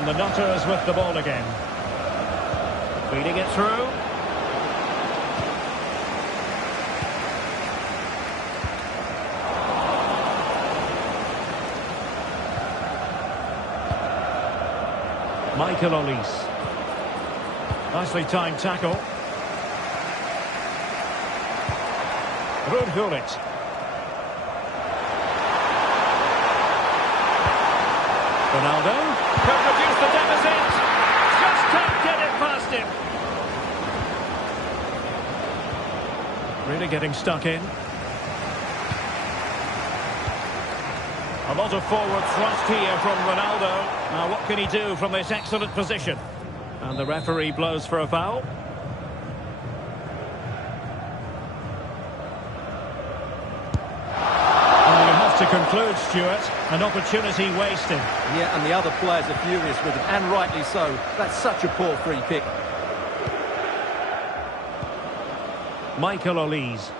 And the Nutters with the ball again. Feeding it through. Michael Olise. Nicely timed tackle. Ruud Gullit. Ronaldo could reduce the deficit. Just can't get it past him. Really getting stuck in. A lot of forward thrust here from Ronaldo. Now what can he do from this excellent position? And the referee blows for a foul. To conclude, Stuart, an opportunity wasted. Yeah, and the other players are furious with him, and rightly so. That's such a poor free kick. Michael Olise.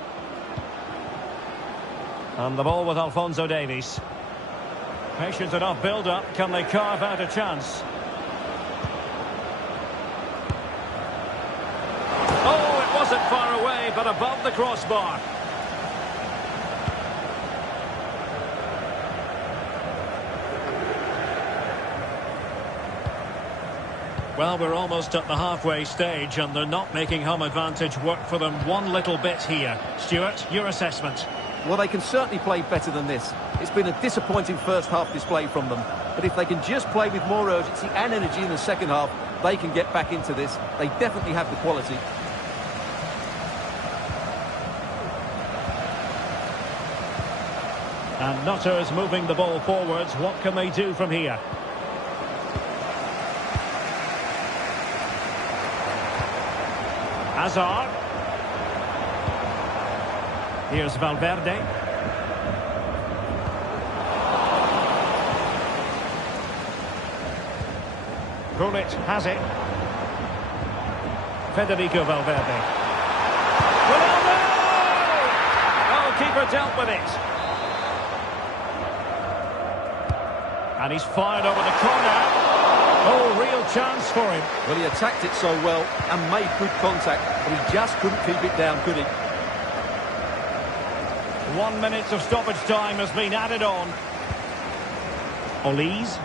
And the ball with Alphonso Davies. Patient enough build-up. Can they carve out a chance? Oh, it wasn't far away, but above the crossbar. Well, we're almost at the halfway stage and they're not making home advantage work for them one little bit here. Stuart, your assessment? Well, they can certainly play better than this. It's been a disappointing first half display from them. But if they can just play with more urgency and energy in the second half, they can get back into this. They definitely have the quality. And Nutters moving the ball forwards. What can they do from here? Hazard. Here's Valverde. Gullit has it. Federico Valverde. Ronaldo! Oh, keeper dealt with it. And he's fired over the corner. Oh, real chance for him. Well, he attacked it so well and made good contact, but he just couldn't keep it down, could he? 1 minute of stoppage time has been added on. Olise.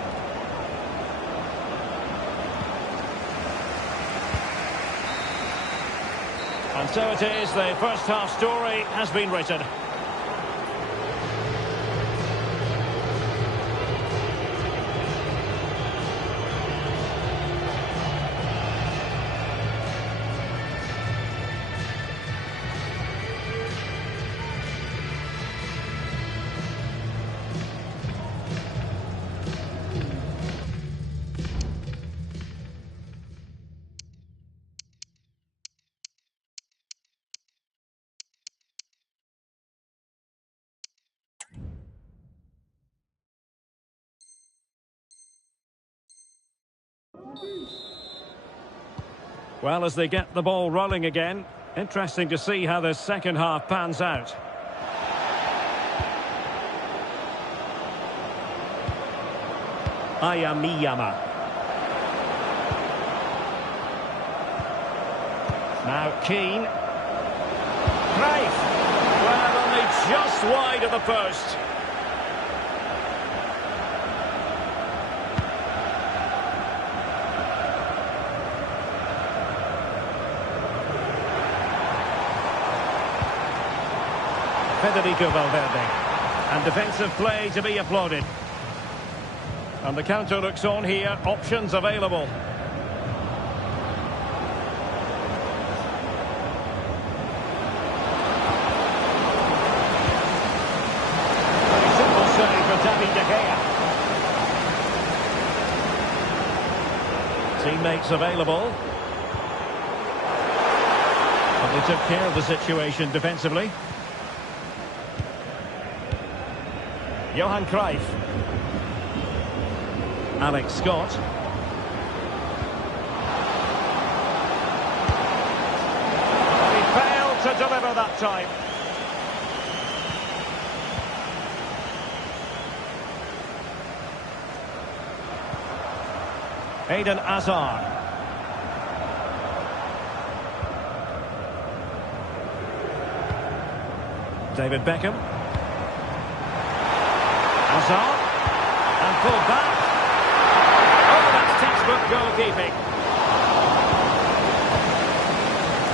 And so it is, the first half story has been written. Well, as they get the ball rolling again, interesting to see how the second half pans out. Ayamiyama. Now Keane. Cruyff. Well, only just wide of the post. Federico Valverde. And defensive play to be applauded. And the counter looks on here. Options available. Very simple save for David De Gea. Teammates available. But they took care of the situation defensively. Johan Cruyff. Alex Scott. He failed to deliver that time. Eden Hazard. David Beckham. Hazard. And pulled back. Oh, that's textbook goalkeeping.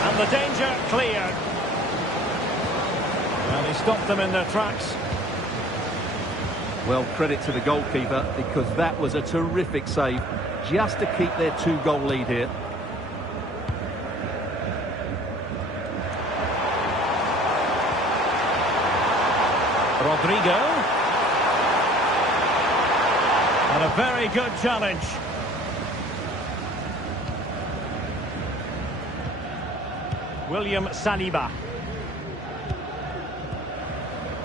And the danger cleared. And he stopped them in their tracks. Well, credit to the goalkeeper, because that was a terrific save, just to keep their 2-goal lead here. Rodrigo. And a very good challenge. William Saliba.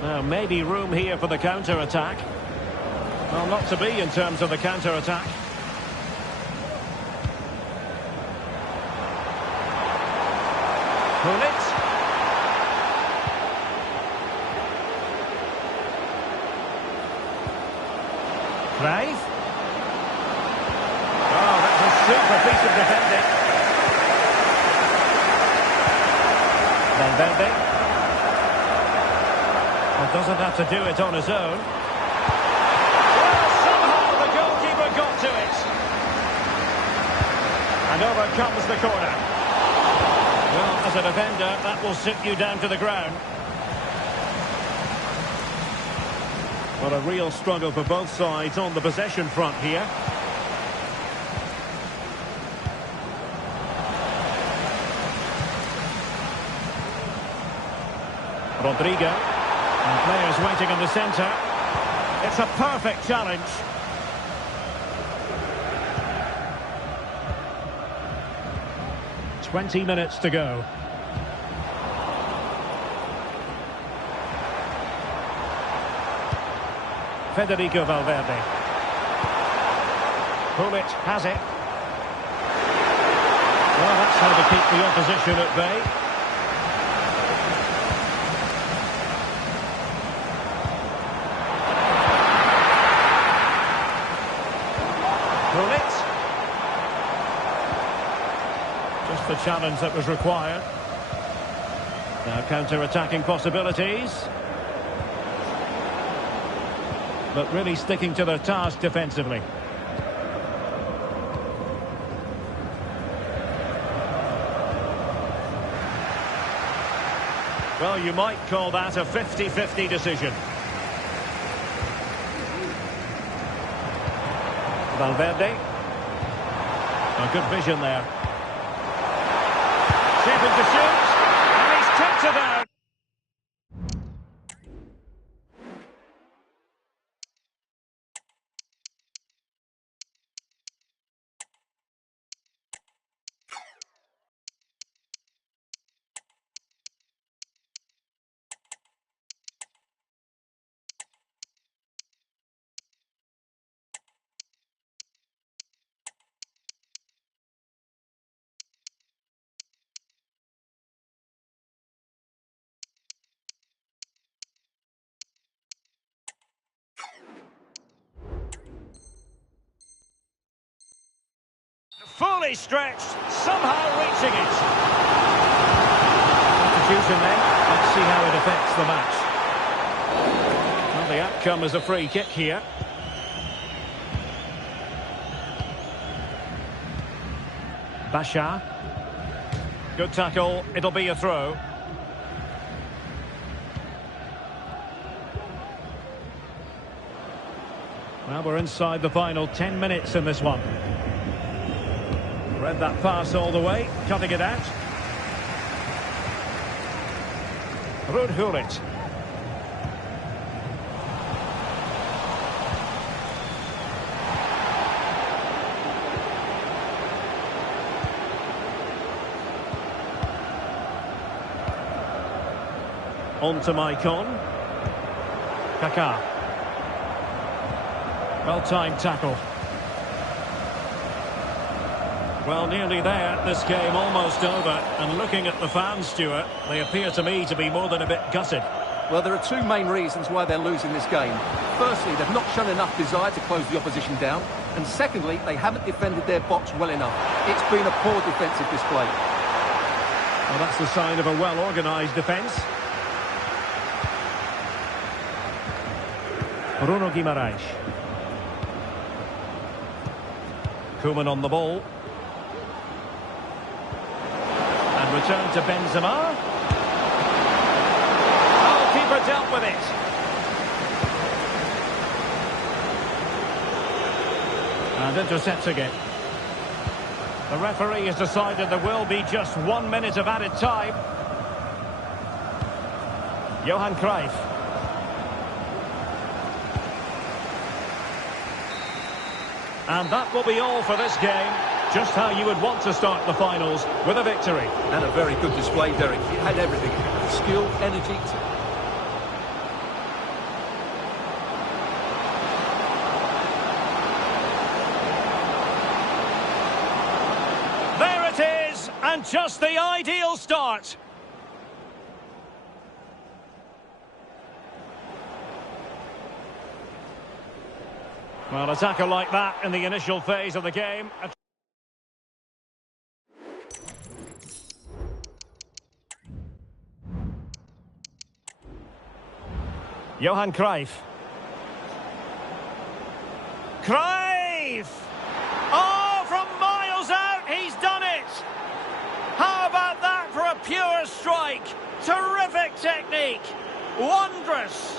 Now, maybe room here for the counter-attack. Well, not to be in terms of the counter-attack. Gullit. Craig. Oh, that's a super piece of defending. Valverde. Well, doesn't have to do it on his own. Well, somehow the goalkeeper got to it. And over comes the corner. Well, as a defender, that will sit you down to the ground. Well, a real struggle for both sides on the possession front here. Rodrigo. And players waiting in the centre. It's a perfect challenge. "20 minutes to go. Federico Valverde. Gullit has it. Well, that's how to keep the opposition at bay. Gullit. Just the challenge that was required. Now counter-attacking possibilities. But really sticking to their task defensively. Well, you might call that a 50-50 decision. Valverde. A good vision there. Shaping to shoot. And he's kicked it out. Fully stretched, somehow reaching it. Substitution then. Let's see how it affects the match. Well, the outcome is a free kick here. Bashar. Good tackle. It'll be a throw. Well, we're inside the final 10 minutes in this one. Read that pass all the way, cutting it out. Ruud Gullit. On to Maicon. Kaká. Well-timed tackle. Well, nearly there. This game almost over. And looking at the fans, Stuart, they appear to me to be more than a bit gutted. Well, there are two main reasons why they're losing this game. firstly, they've not shown enough desire to close the opposition down. And secondly, they haven't defended their box well enough. It's been a poor defensive display. Well, that's the sign of a well-organised defence. Bruno Guimaraes. Koeman on the ball. And return to Benzema. Goalkeeper dealt with it. And intercepts again. The referee has decided there will be just 1 minute of added time. Johan Cruyff. And that will be all for this game. Just how you would want to start the finals, with a victory. And a very good display, Derek. It had everything. Skill, energy. There it is, and just the ideal start. Well, a tackle like that in the initial phase of the game. Johan Cruyff. Cruyff! Oh, from miles out, he's done it! How about that for a pure strike? Terrific technique! Wondrous!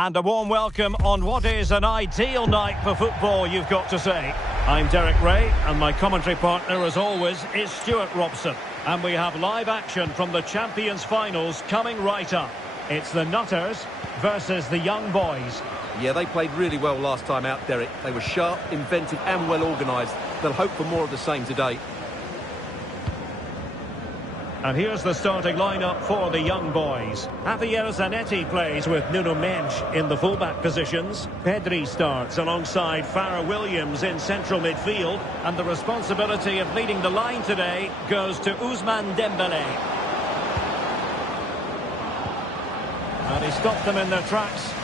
And a warm welcome on what is an ideal night for football, you've got to say. I'm Derek Ray, and my commentary partner, as always, is Stuart Robson. And we have live action from the Champions Finals coming right up. It's the Nutters versus the Young Boys. Yeah, they played really well last time out, Derek. They were sharp, inventive and well organised. They'll hope for more of the same today. And here's the starting lineup for the Young Boys. Javier Zanetti plays with Nuno Mendes in the fullback positions. Pedri starts alongside Farrah Williams in central midfield. And the responsibility of leading the line today goes to Ousmane Dembélé. And he stopped them in their tracks.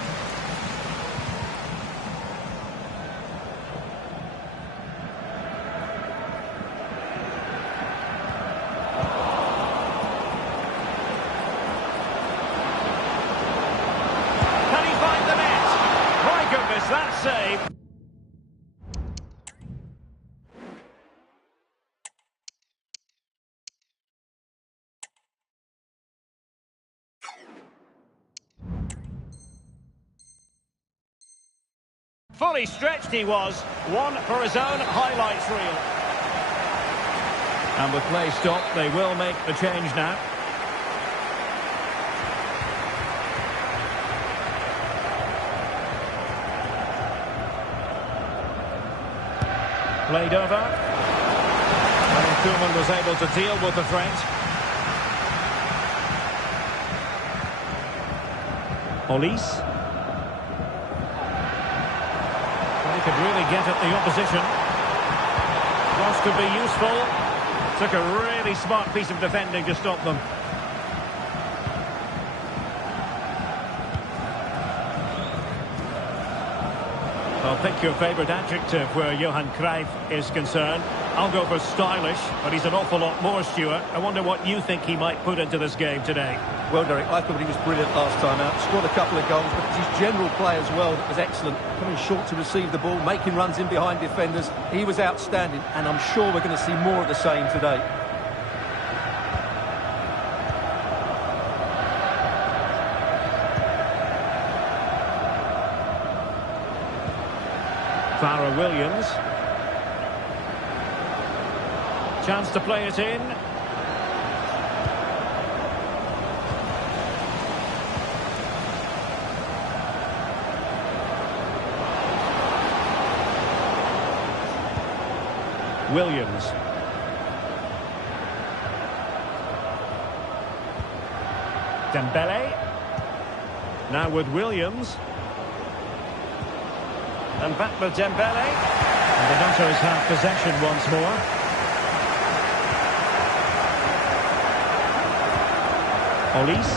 That save. Fully stretched he was, one for his own highlights reel. And with play stopped, they will make the change now. Played over. And Koeman was able to deal with the threat. Olise. Well, he could really get at the opposition. Cross could be useful. Took a really smart piece of defending to stop them. Well, pick your favourite adjective where Johan Cruyff is concerned. I'll go for stylish, but he's an awful lot more, Stuart. I wonder what you think he might put into this game today. Well, Derek, I thought he was brilliant last time out. Scored a couple of goals, but it's his general play as well that was excellent. Coming short to receive the ball, making runs in behind defenders. He was outstanding, and I'm sure we're going to see more of the same today. Farrah Williams. Chance to play it in. Williams. Dembélé. Now with Williams. And back with Dembélé. And the Nutters have possession once more. Olise.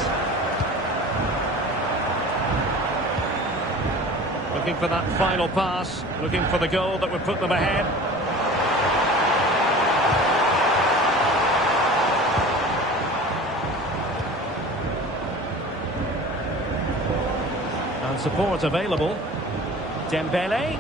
Looking for that final pass. Looking for the goal that would put them ahead. And support available. Dembélé.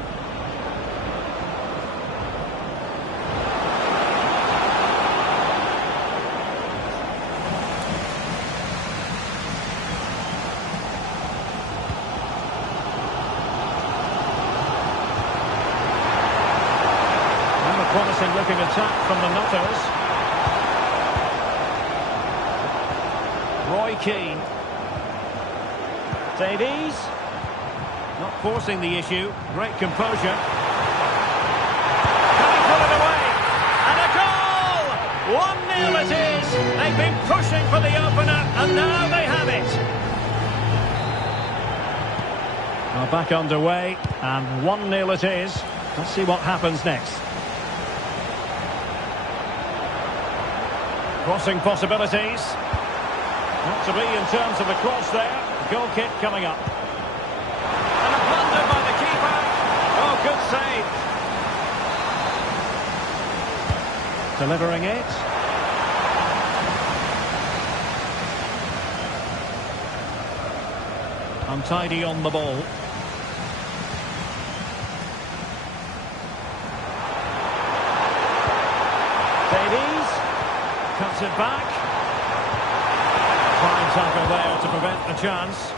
And a promising looking attack from the Nutters. Roy Keane. Davies. Not forcing the issue. Great composure. Can he put it away? And a goal! 1-0 it is. They've been pushing for the opener, and now they have it. Well, back underway, and 1-0 it is. Let's see what happens next. Crossing possibilities. Not to be in terms of the cross there. Goal kick coming up. Good save. Delivering it. Untidy on the ball. Davies cuts it back. Fine tackle there to prevent the chance.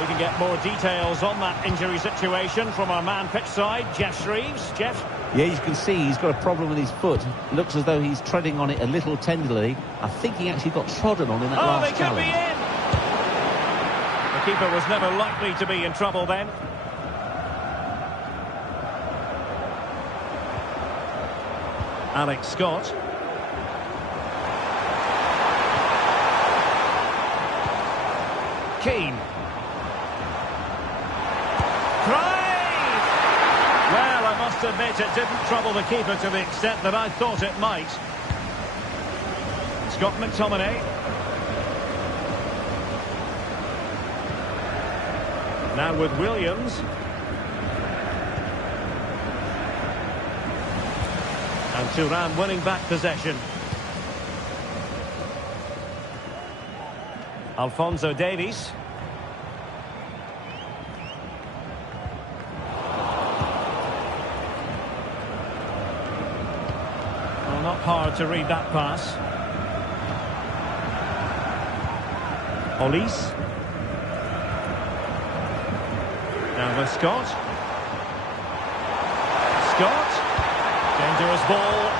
We can get more details on that injury situation from our man pitch side, Jeff Shreves. Jeff? Yeah, you can see he's got a problem with his foot. Looks as though he's treading on it a little tenderly. I think he actually got trodden on in that last challenge. They could be in! The keeper was never likely to be in trouble then. Alex Scott. Keane. Craig! Well, I must admit it didn't trouble the keeper to the extent that I thought it might. Scott McTominay. Now with Williams. And Thuram winning back possession. Alphonso Davies. Well, not hard to read that pass. Olise. Now with Scott. Scott. Dangerous ball.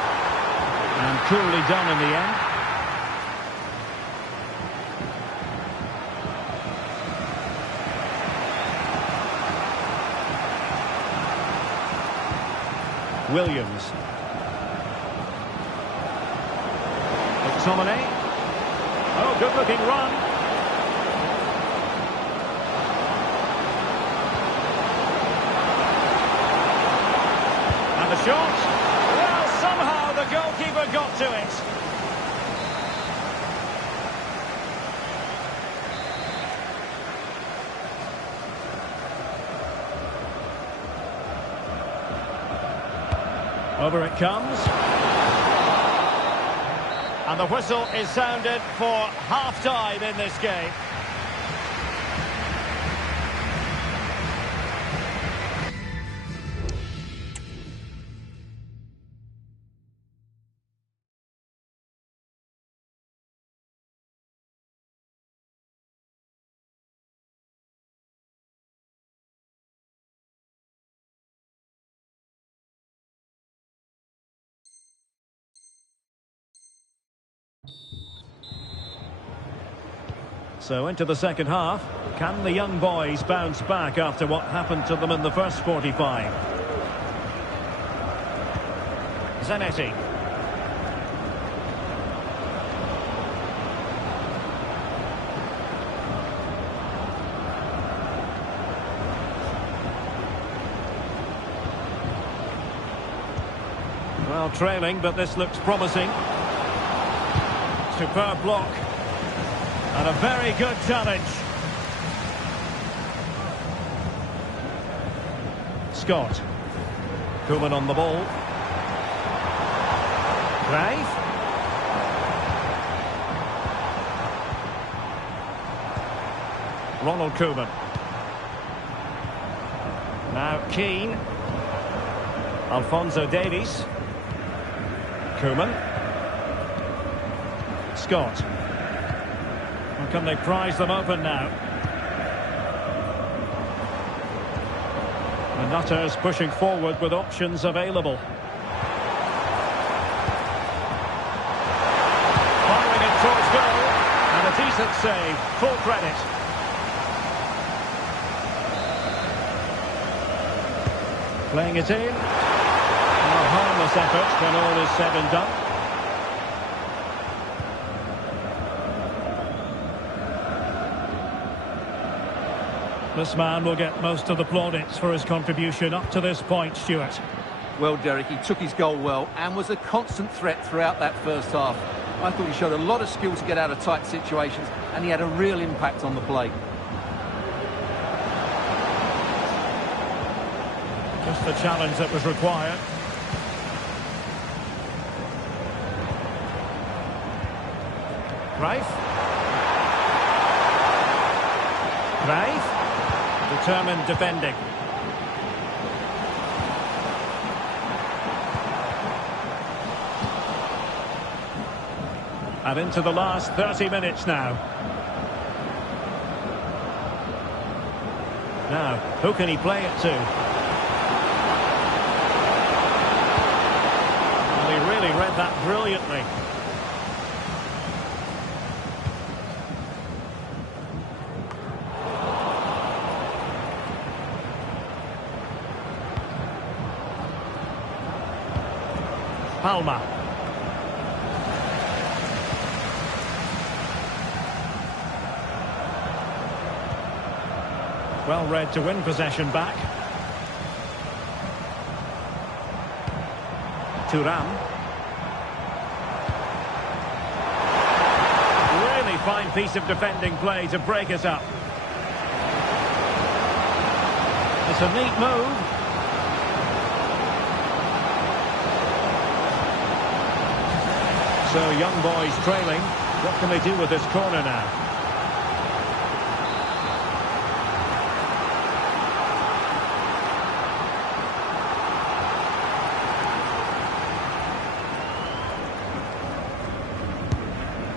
And coolly done in the end. Williams. McTominay. Oh, good-looking run. And the shot. Well, somehow the goalkeeper got to it. Over it comes. And the whistle is sounded for half-time in this game. So into the second half. Can the young boys bounce back after what happened to them in the first 45? Zanetti. Well, trailing, but this looks promising. Superb block. And a very good challenge. Scott. Koeman on the ball. Craig. Ronald Koeman. Now Keane. Alphonso Davies. Koeman. Scott. Can they prise them open now? The Nutters pushing forward with options available. Firing it towards goal. And a decent save. Full credit. Playing it in. A harmless effort when all is said and done. This man will get most of the plaudits for his contribution up to this point, Stuart. Well, Derek, he took his goal well and was a constant threat throughout that first half. I thought he showed a lot of skill to get out of tight situations, and he had a real impact on the play. Just the challenge that was required. Raif. Raif. Determined defending. And into the last 30 minutes now. Now, who can he play it to? Well, he really read that brilliantly. Palma. Well read to win possession back. Thuram. Really fine piece of defending play to break us up. It's a neat move. So young boys trailing. What can they do with this corner now?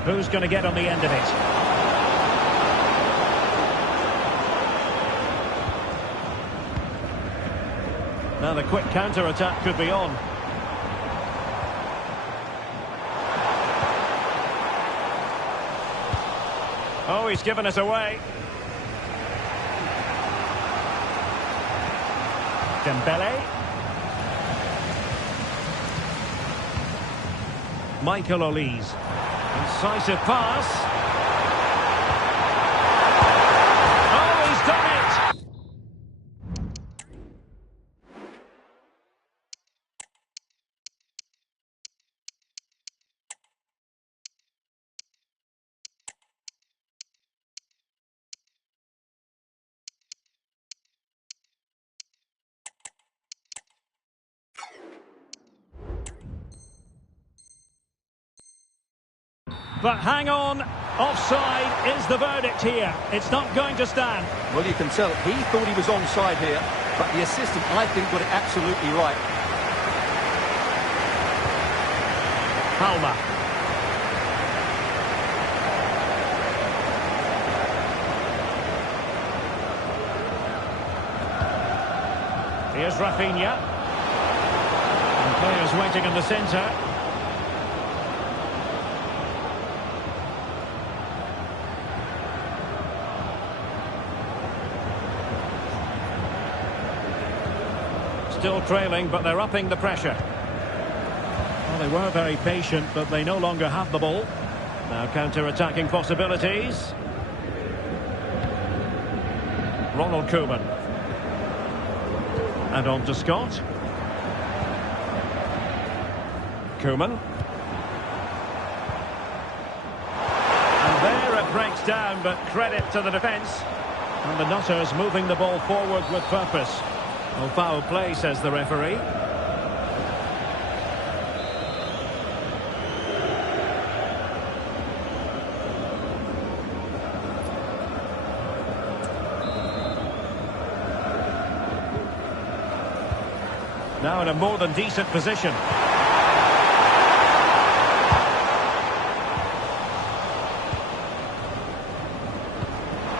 Who's going to get on the end of it? Now the quick counter-attack could be on. Oh, he's given us away. Dembele. Michael Olise. Incisive pass. Oh, he's done it! But hang on, offside is the verdict here. It's not going to stand. Well, you can tell he thought he was onside here, but the assistant, I think, got it absolutely right. Palma. Here's Rafinha. And players waiting in the centre. Still trailing, but they're upping the pressure. Well, they were very patient, but they no longer have the ball. Now counter-attacking possibilities. Ronald Koeman. And on to Scott. Koeman. And there it breaks down, but credit to the defence. And the Nutters moving the ball forward with purpose. Well, foul play, says the referee. Now in a more than decent position.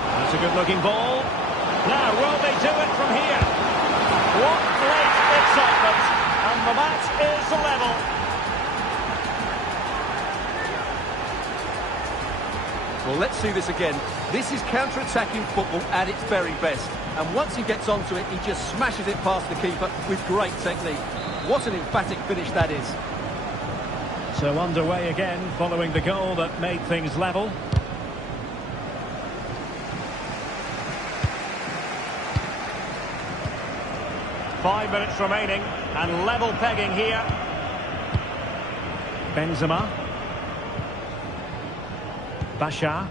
That's a good-looking ball. Now, will they do it from here? What great excitement, and the match is level. Well, let's see this again. This is counter-attacking football at its very best. And once he gets onto it, he just smashes it past the keeper with great technique. What an emphatic finish that is. So underway again, following the goal that made things level. Five minutes remaining, and level pegging here. Benzema. Bashar.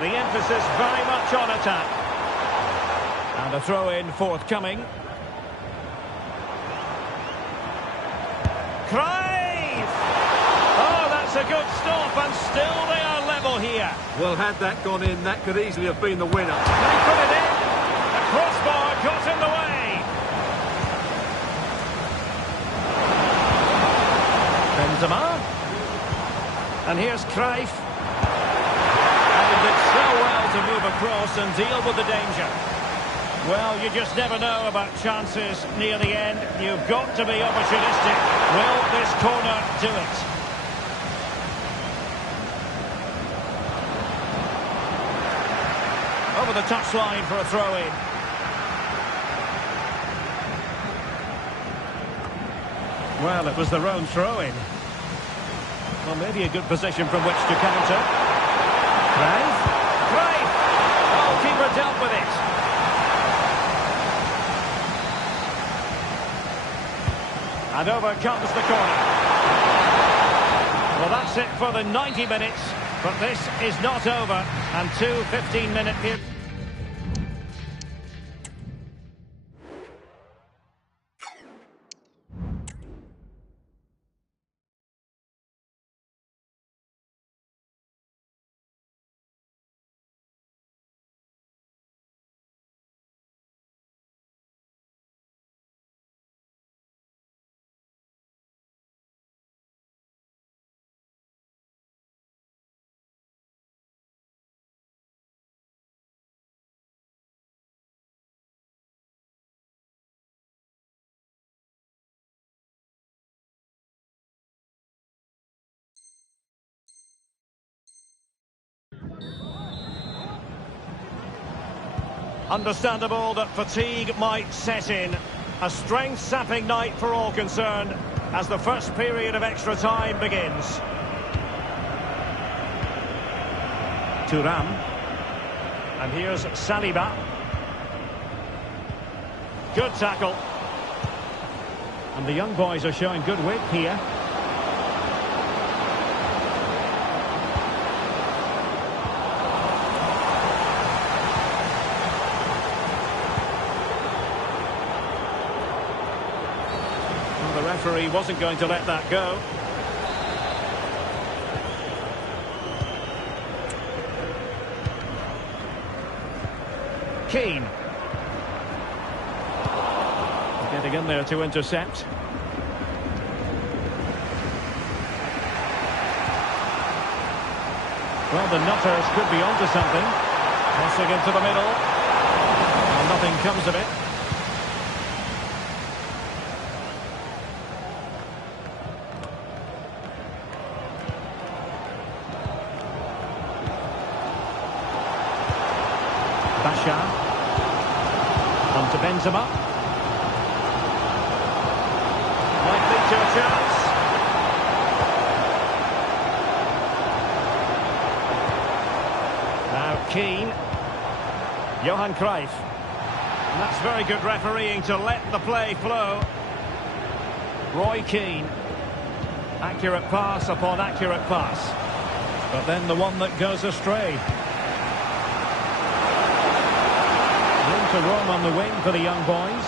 The emphasis very much on attack. And a throw-in forthcoming. Cruyff! Oh, that's a good stop, and still they are level here. Well, had that gone in, that could easily have been the winner. They put it in. The crossbar got in the way. Benzema. And here's Cruyff. And he did so well to move across and deal with the danger. Well, you just never know about chances near the end. You've got to be opportunistic. Will this corner do it? Over the touchline for a throw-in. Well, it was their own throw-in. Well, maybe a good position from which to counter. Crave. Oh, keeper dealt with it. And over comes the corner. Well, that's it for the 90 minutes. But this is not over. And 2 15-minute periods. Understandable that fatigue might set in. A strength-sapping night for all concerned as the first period of extra time begins. Thuram. And here's Saliba. Good tackle. And the young boys are showing good width here. The referee wasn't going to let that go. Keane. Getting in there to intercept. Well, the Nutters could be onto something. Crossing into the middle. Well, nothing comes of it. Bashar. On to Benzema. Might lead to a chance. Now Keane. Johan Cruyff. And that's very good refereeing to let the play flow. Roy Keane. Accurate pass upon accurate pass. But then the one that goes astray. To roam on the wing for the young boys.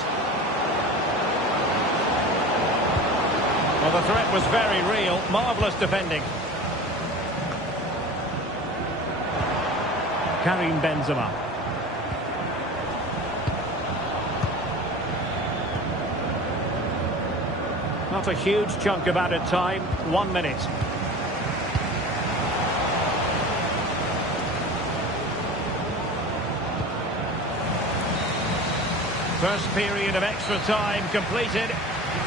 Well, the threat was very real. Marvellous defending. Karim Benzema. Not a huge chunk of added time. 1 minute. First period of extra time completed.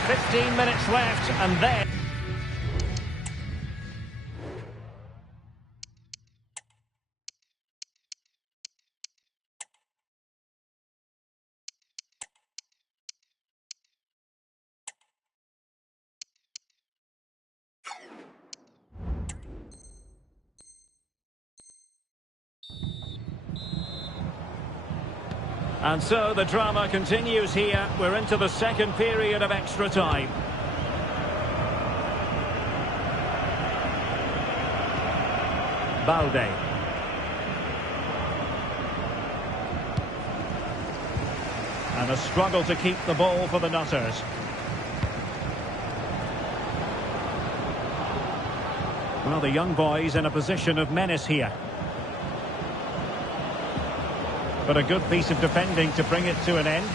15 minutes left, and then... And so the drama continues here. We're into the second period of extra time. Balde. And a struggle to keep the ball for the Nutters. Well, the young boys in a position of menace here. But a good piece of defending to bring it to an end.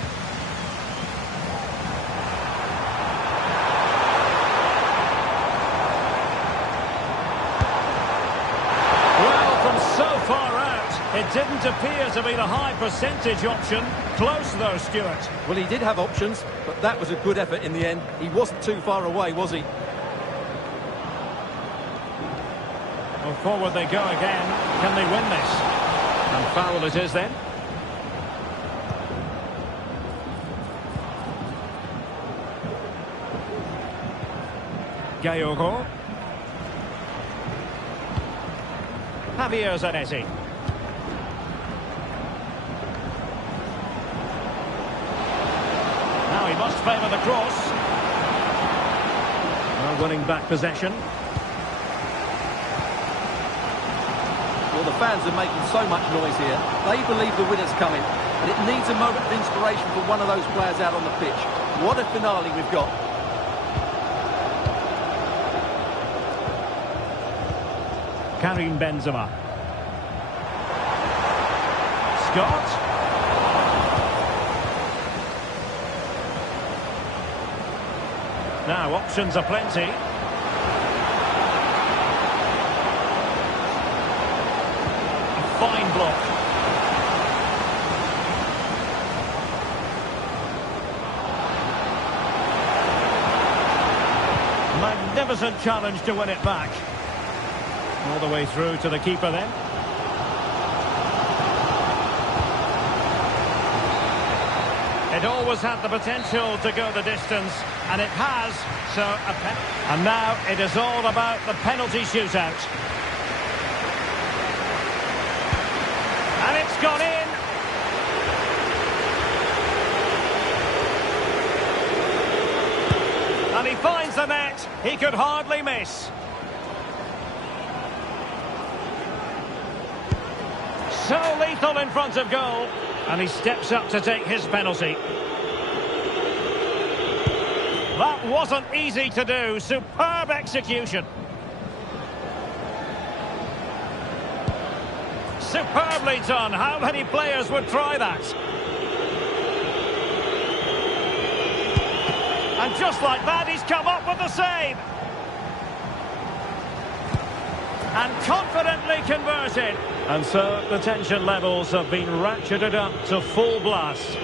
Well, from so far out, it didn't appear to be the high percentage option. Close though, Stuart. Well, he did have options, but that was a good effort in the end. He wasn't too far away, was he? Well, forward they go again. Can they win this? And foul it is then. Gayogo. Javier Zanetti. Now he must favour the cross. Well, winning back possession. Well, the fans are making so much noise here. They believe the winner's coming, and it needs a moment of inspiration for one of those players out on the pitch. What a finale we've got. Karim Benzema. Scott. Now, options are plenty. A fine block. Magnificent challenge to win it back. All the way through to the keeper then. It always had the potential to go the distance, and it has. So, and now it is all about the penalty shootout. And it's gone in. And he finds the net. He could hardly miss. So lethal in front of goal, and he steps up to take his penalty. That wasn't easy to do. Superb execution. Superbly done. How many players would try that? And just like that, he's come up with the save. And confidently converted. And so the tension levels have been ratcheted up to full blast.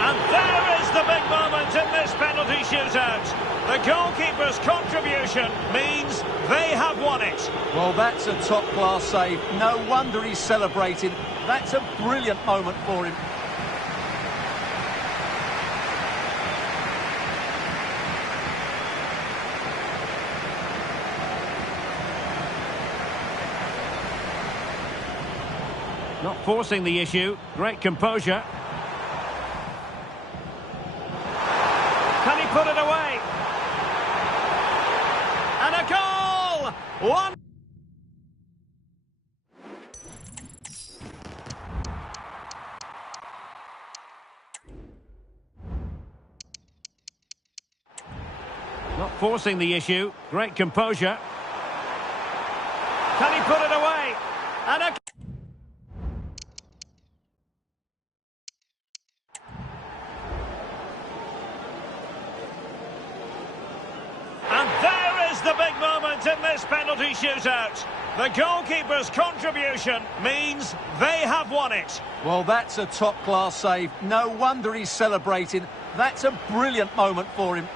And there is the big moment in this penalty shootout. The goalkeeper's contribution means they have won it. Well, that's a top-class save. No wonder he's celebrating. That's a brilliant moment for him. Not forcing the issue. Great composure. Can he put it away? And a goal! One. Not forcing the issue. Great composure. Can he put it away? And a... the big moment in this penalty shootout. The goalkeeper's contribution means they have won it. Well, that's a top-class save. No wonder he's celebrating. That's a brilliant moment for him.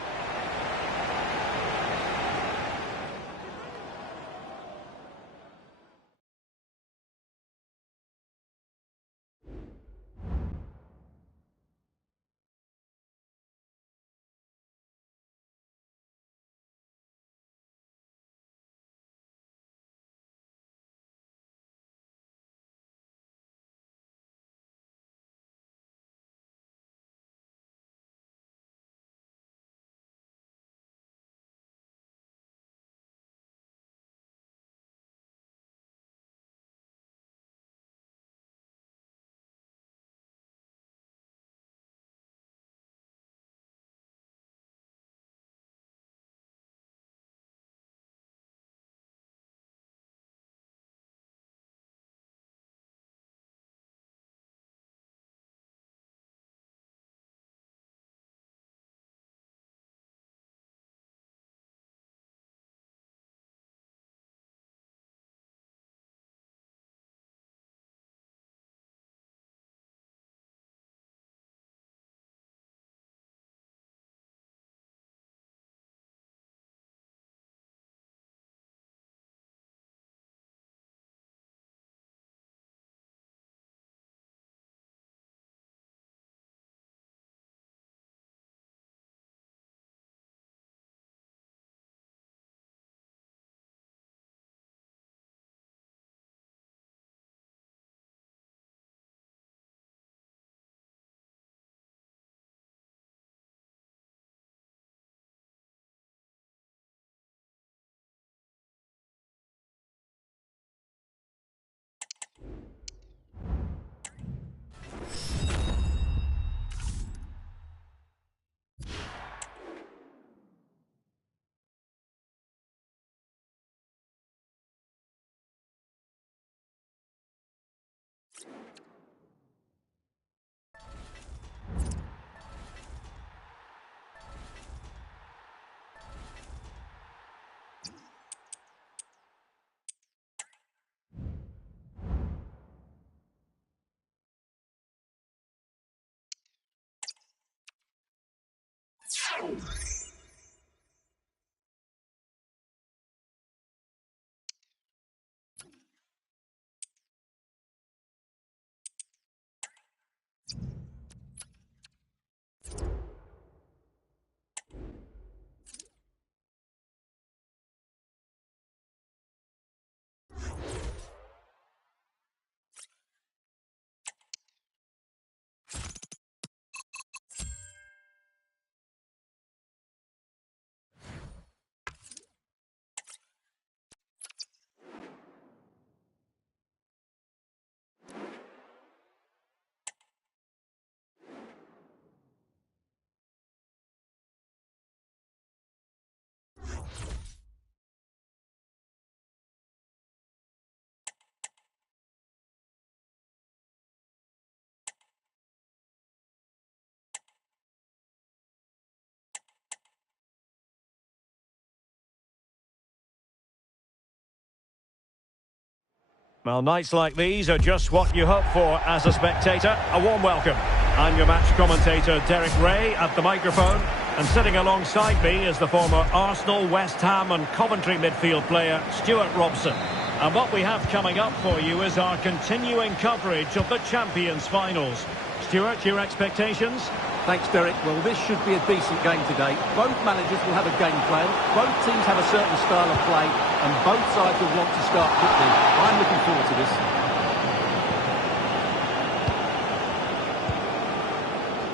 Well, nights like these are just what you hope for as a spectator. A warm welcome. I'm your match commentator, Derek Ray, at the microphone. And sitting alongside me is the former Arsenal, West Ham and Coventry midfield player, Stuart Robson. And what we have coming up for you is our continuing coverage of the Champions Finals. Stuart, your expectations? Thanks, Derek. Well, this should be a decent game today. Both managers will have a game plan. Both teams have a certain style of play, and both sides will want to start quickly. I'm looking forward to this.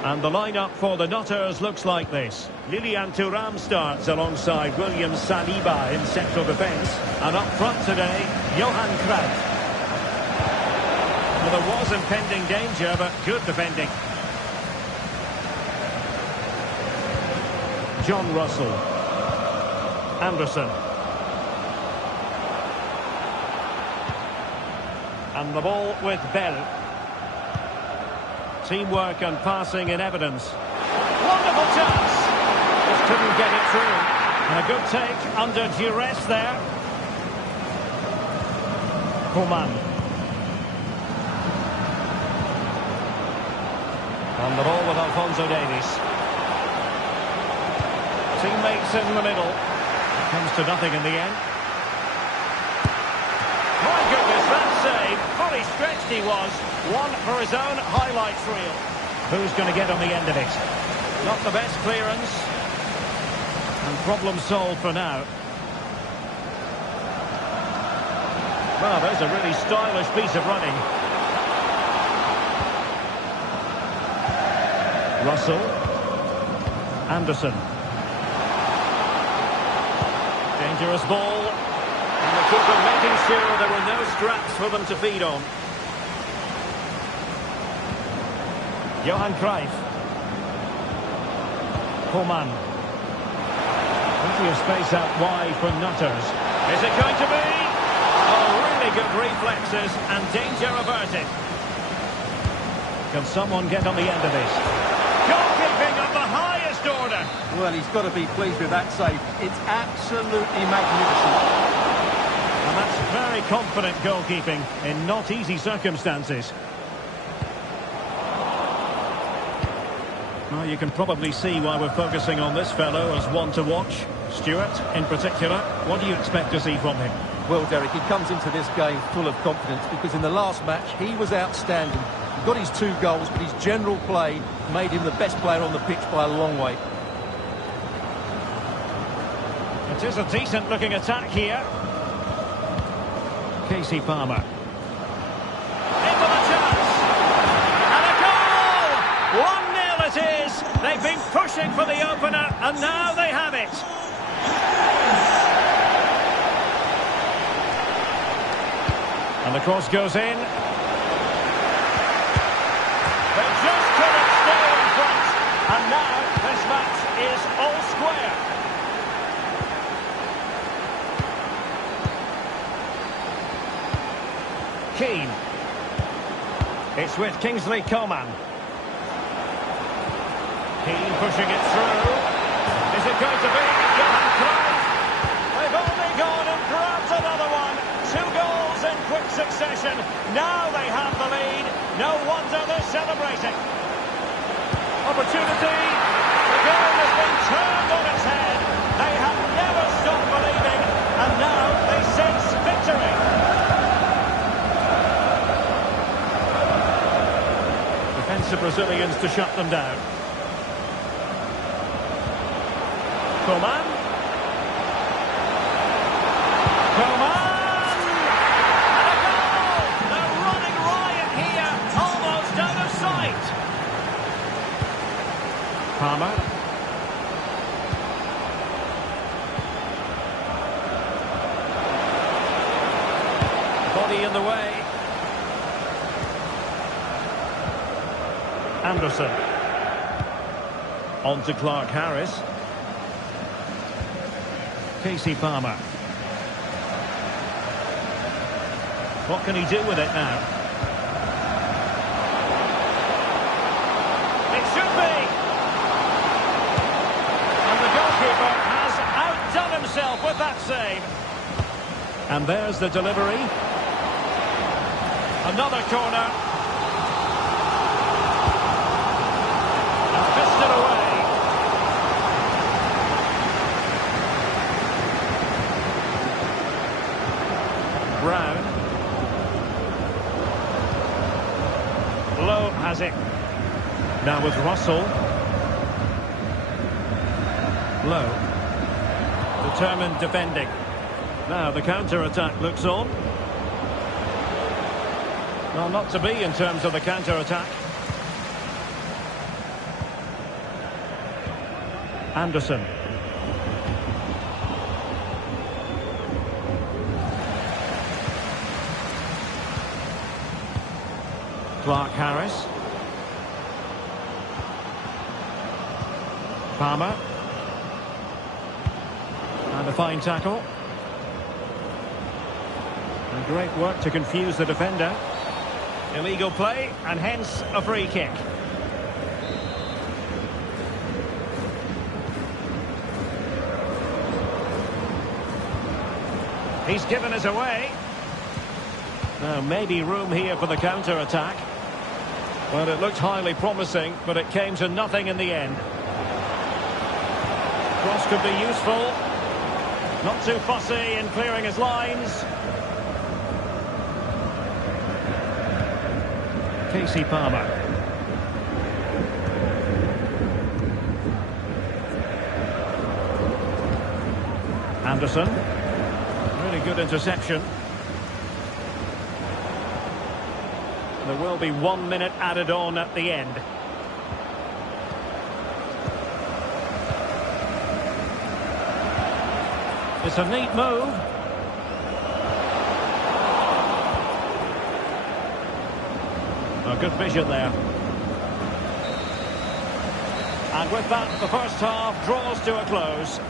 And the lineup for the Nutters looks like this. Lilian Thuram starts alongside William Saliba in central defence. And up front today, Johan Cruyff. Well, there was impending danger, but good defending. John Russell. Anderson. And the ball with Bell. Teamwork and passing in evidence. Wonderful chance! Just couldn't get it through. And a good take under duress there. Coman. And the ball with Alphonso Davies. Teammates in the middle. It comes to nothing in the end. My goodness, that save. Fully stretched he was. One for his own highlights reel. Who's going to get on the end of it? Not the best clearance. And problem solved for now. Well, there's a really stylish piece of running. Russell. Anderson. Dangerous ball. And the keeper making sure there were no scraps for them to feed on. Johan Cruyff. Coman. Plenty of space out wide for Nutters. Is it going to be? Oh, really good reflexes and danger averted. Can someone get on the end of this? Goalkeeping of the highest order. Well, he's got to be pleased with that save. It's absolutely magnificent. And that's very confident goalkeeping in not easy circumstances. Well, you can probably see why we're focusing on this fellow as one to watch. Stuart, in particular, what do you expect to see from him? Well, Derek, he comes into this game full of confidence because in the last match, he was outstanding. He got his 2 goals, but his general play made him the best player on the pitch by a long way. It is a decent-looking attack here. Casey Palmer. Into the chance! And a goal! 1-0 it is! They've been pushing for the opener, and now they have it. And the cross goes in. They just couldn't stay in front. And now this match is all square. Keane. It's with Kingsley Coman. Keane pushing it through. Is it going to be Johan Cruyff? They've only gone and grabbed another one. 2 goals in quick succession. Now they have the lead. No wonder they're celebrating. Opportunity. The game has been turned on its head. They have never stopped believing. And now they sense victory. Defensive Brazilians to shut them down. Coman. Coman! And a goal! They're running riot here, almost out of sight. Palmer. Body in the way. Anderson. On to Clark Harris. Casey Palmer. What can he do with it now? It should be! And the goalkeeper has outdone himself with that save. And there's the delivery. Another corner. And fisted away. Brown. Lowe has it. Now with Russell. Lowe. Determined defending. Now the counter-attack looks on. Well, not to be in terms of the counter-attack. Anderson. Clark-Harris. Palmer. And a fine tackle. And great work to confuse the defender. Illegal play, and hence a free kick. He's given us away. Now, maybe room here for the counter-attack. Well, it looked highly promising, but it came to nothing in the end. Cross could be useful. Not too fussy in clearing his lines. Casey Palmer. Anderson. Really good interception. There will be 1 minute added on at the end. It's a neat move. A good vision there. And with that, the first half draws to a close.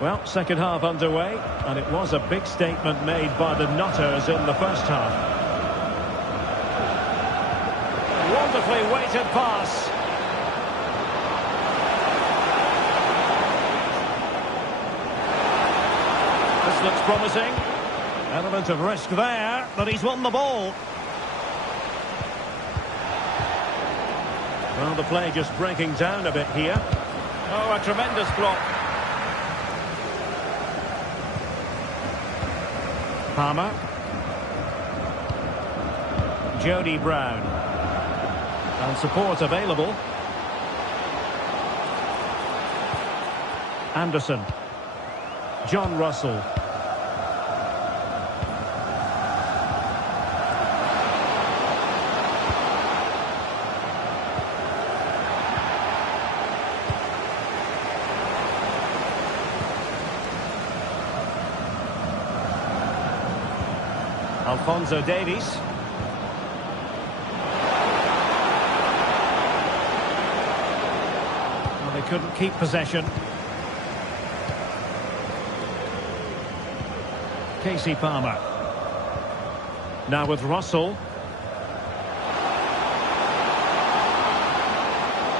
Well, second half underway, and it was a big statement made by the Nutters in the first half. Wonderfully weighted pass. This looks promising. Element of risk there, but he's won the ball. Well, the play just breaking down a bit here. Oh, a tremendous block. Palmer. Jody Brown. And support available. Anderson. John Russell. Alphonso Davies. Well, they couldn't keep possession. Casey Palmer. Now with Russell.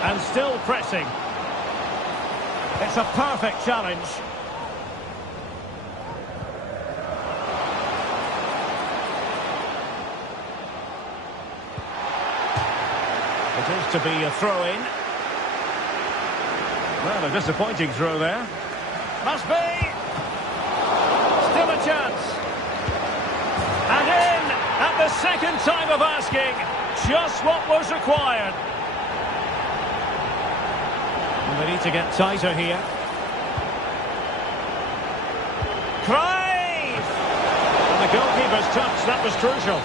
And still pressing. It's a perfect challenge. It is to be a throw-in. Well, a disappointing throw there. Must be. Still a chance. And in at the second time of asking. Just what was required. And they need to get tighter here. Cruyff! And the goalkeeper's touch, that was crucial.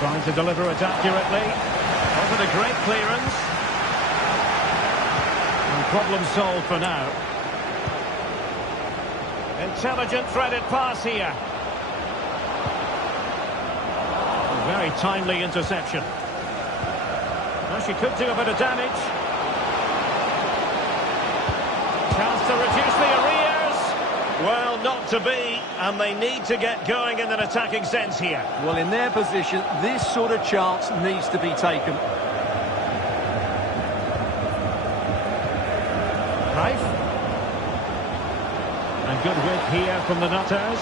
Trying to deliver it accurately. Wasn't a great clearance. And problem solved for now. Intelligent threaded pass here. A very timely interception. Now she could do a bit of damage. Chance to reduce the arrears. Well, not to be, and they need to get going in an attacking sense here. Well, in their position, this sort of chance needs to be taken. Cruyff. And good width here from the Nutters.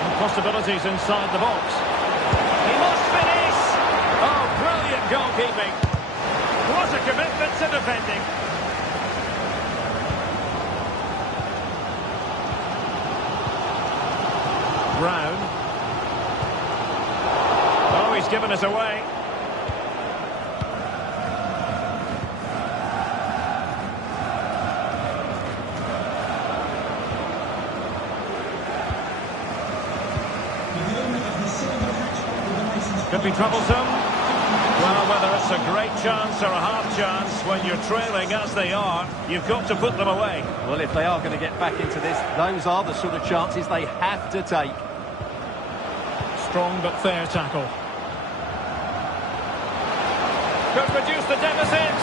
And possibilities inside the box. He must finish! Oh, brilliant goalkeeping. What a commitment to defending. Brown. Oh, he's given us away. Could be troublesome. Well, whether it's a great chance or a half chance, when you're trailing as they are, you've got to put them away. Well, if they are going to get back into this, those are the sort of chances they have to take. Strong but fair tackle. Could reduce the deficit.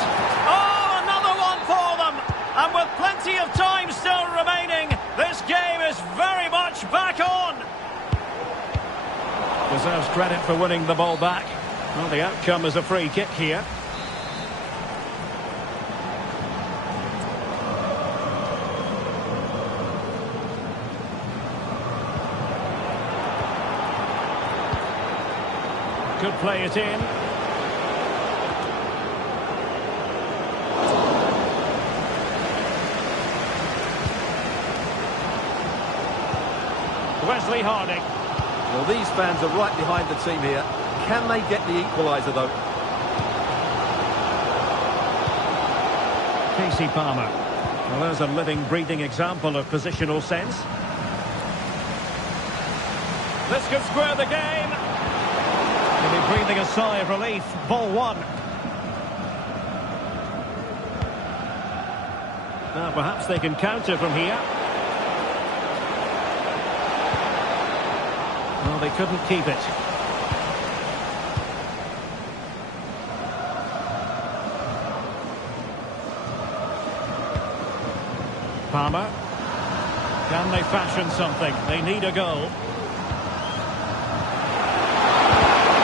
Oh, another one for them! And with plenty of time still remaining, this game is very much back on. Deserves credit for winning the ball back. Well, the outcome is a free kick here. Could play it in. Wesley Harding. Well, these fans are right behind the team here. Can they get the equaliser, though? Casey Palmer. Well, there's a living, breathing example of positional sense. This could square the game. He'll be breathing a sigh of relief. Ball one. Now, perhaps they can counter from here. Well, they couldn't keep it. Palmer. Can they fashion something? They need a goal.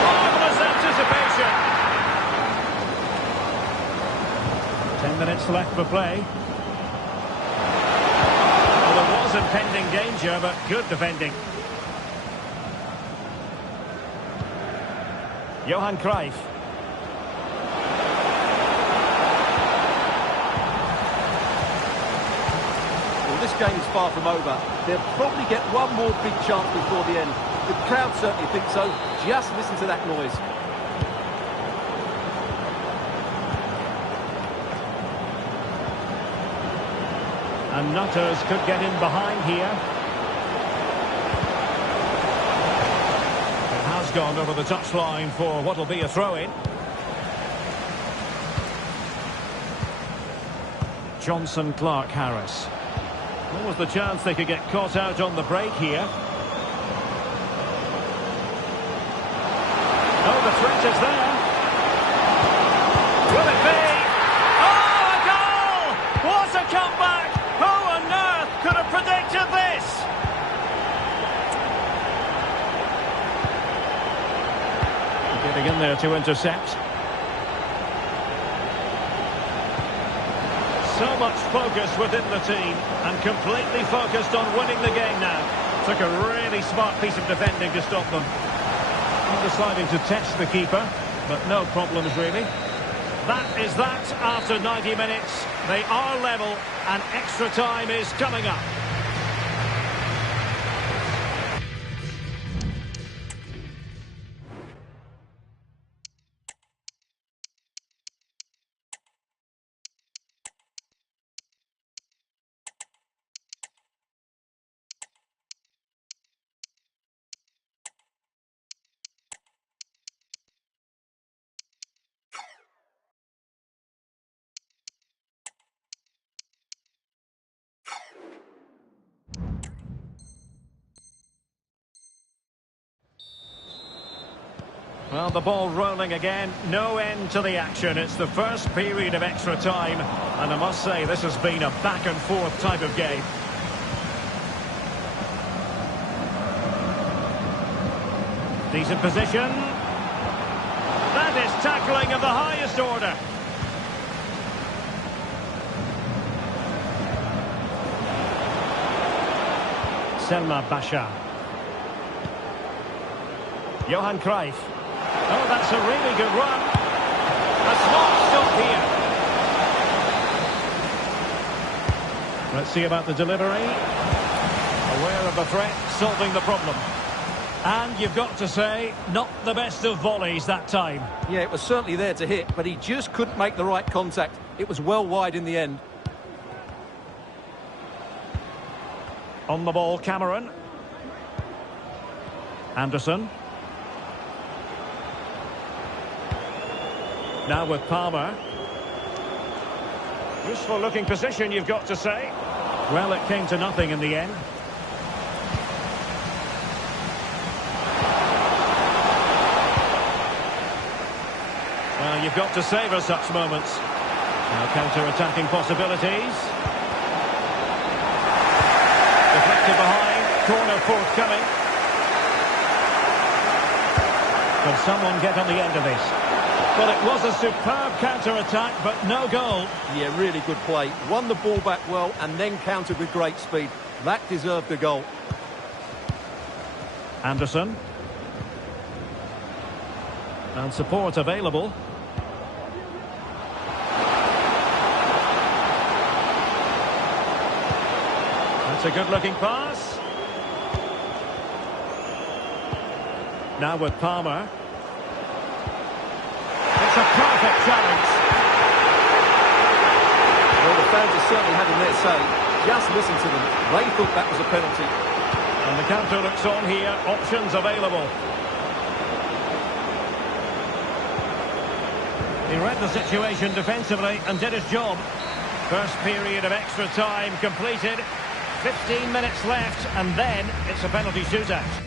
Marvellous anticipation. 10 minutes left for play. Well, there was impending danger, but good defending. Johan Cruyff. Well, this game is far from over. They'll probably get one more big chance before the end. The crowd certainly think so. Just listen to that noise. And Nutters could get in behind here. Gone over the touchline for what will be a throw-in. Johnson Clark-Harris. What was the chance they could get caught out on the break here? Oh, the threat is there. Will it be? Oh, a goal! What a comeback! Who on earth could have predicted this? Getting in there to intercept. So much focus within the team and completely focused on winning the game now. Took a really smart piece of defending to stop them. Deciding to test the keeper, but no problems really. That is that after 90 minutes. They are level and extra time is coming up. Well, the ball rolling again. No end to the action. It's the first period of extra time. And I must say, this has been a back-and-forth type of game. Decent position. That is tackling of the highest order. Selma Basha. Johan Cruyff. Oh, that's a really good run. A smart stop here. Let's see about the delivery. Aware of the threat, solving the problem. And you've got to say, not the best of volleys that time. Yeah, it was certainly there to hit, but he just couldn't make the right contact. It was well wide in the end. On the ball, Cameron. Anderson. Now with Palmer. Useful looking position, you've got to say. Well, it came to nothing in the end. Well, you've got to savour such moments. Now counter-attacking possibilities. Deflected behind. Corner forthcoming. Can someone get on the end of this? Well, it was a superb counter-attack, but no goal. Yeah, really good play. Won the ball back well and then countered with great speed. That deserved a goal. Anderson. And support available. That's a good-looking pass. Now with Palmer. It's a perfect challenge. Well, the fans are certainly having their say. Just listen to them. They thought that was a penalty. And the counter looks on here. Options available. He read the situation defensively and did his job. First period of extra time completed. 15 minutes left, and then it's a penalty shootout.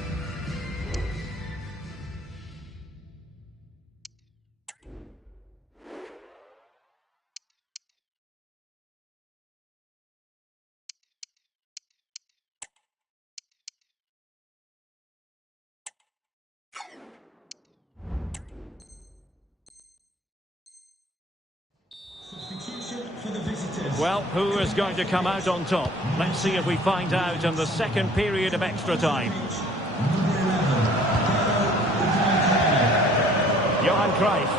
Well, who is going to come out on top? Let's see if we find out in the second period of extra time. Johan Cruyff.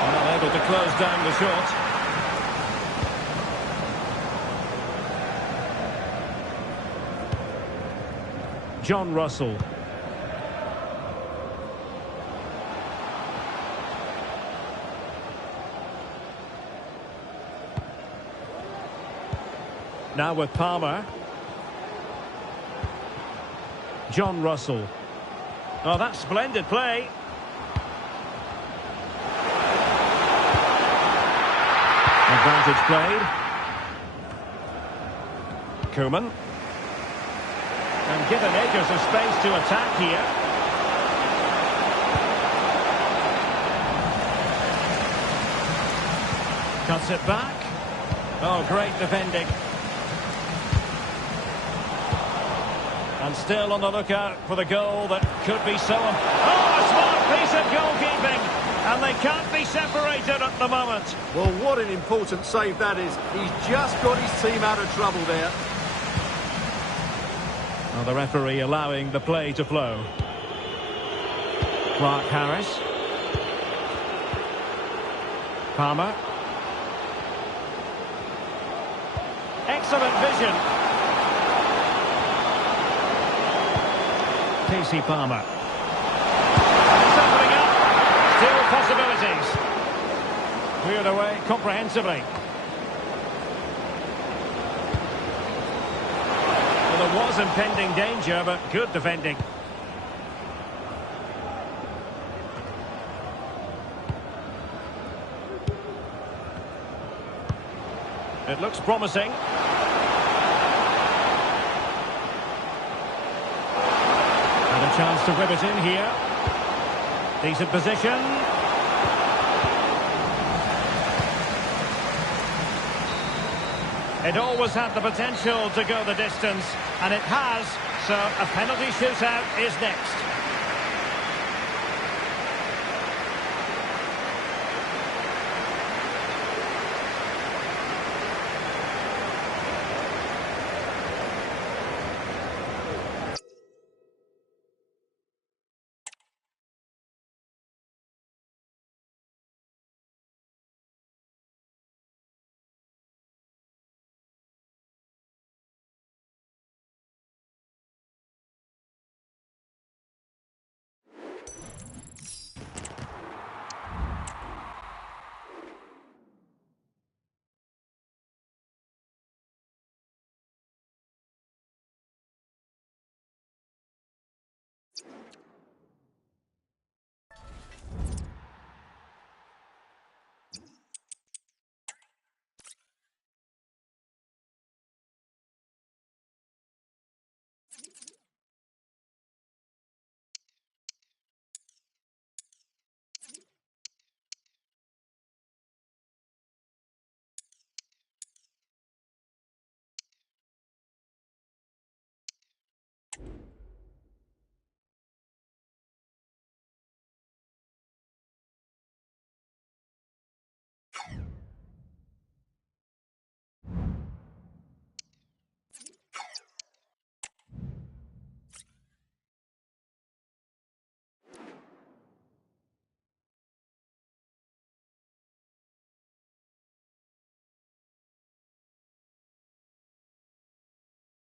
Well, able to close down the shot. John Russell. Now with Palmer. John Russell. Oh, that's splendid play. Advantage played. Koeman. And given acres of space to attack here. Cuts it back. Oh, great defending. And still on the lookout for the goal that could be so... Oh, a smart piece of goalkeeping! And they can't be separated at the moment. Well, what an important save that is. He's just got his team out of trouble there. Well, the referee allowing the play to flow. Clark Harris. Palmer. Excellent vision. Casey Palmer. It's opening up. Still possibilities. Cleared away comprehensively. Well, there was impending danger, but good defending. It looks promising. chance to whip it in here. Decent position. It always had the potential to go the distance, and it has. So a penalty shootout is next.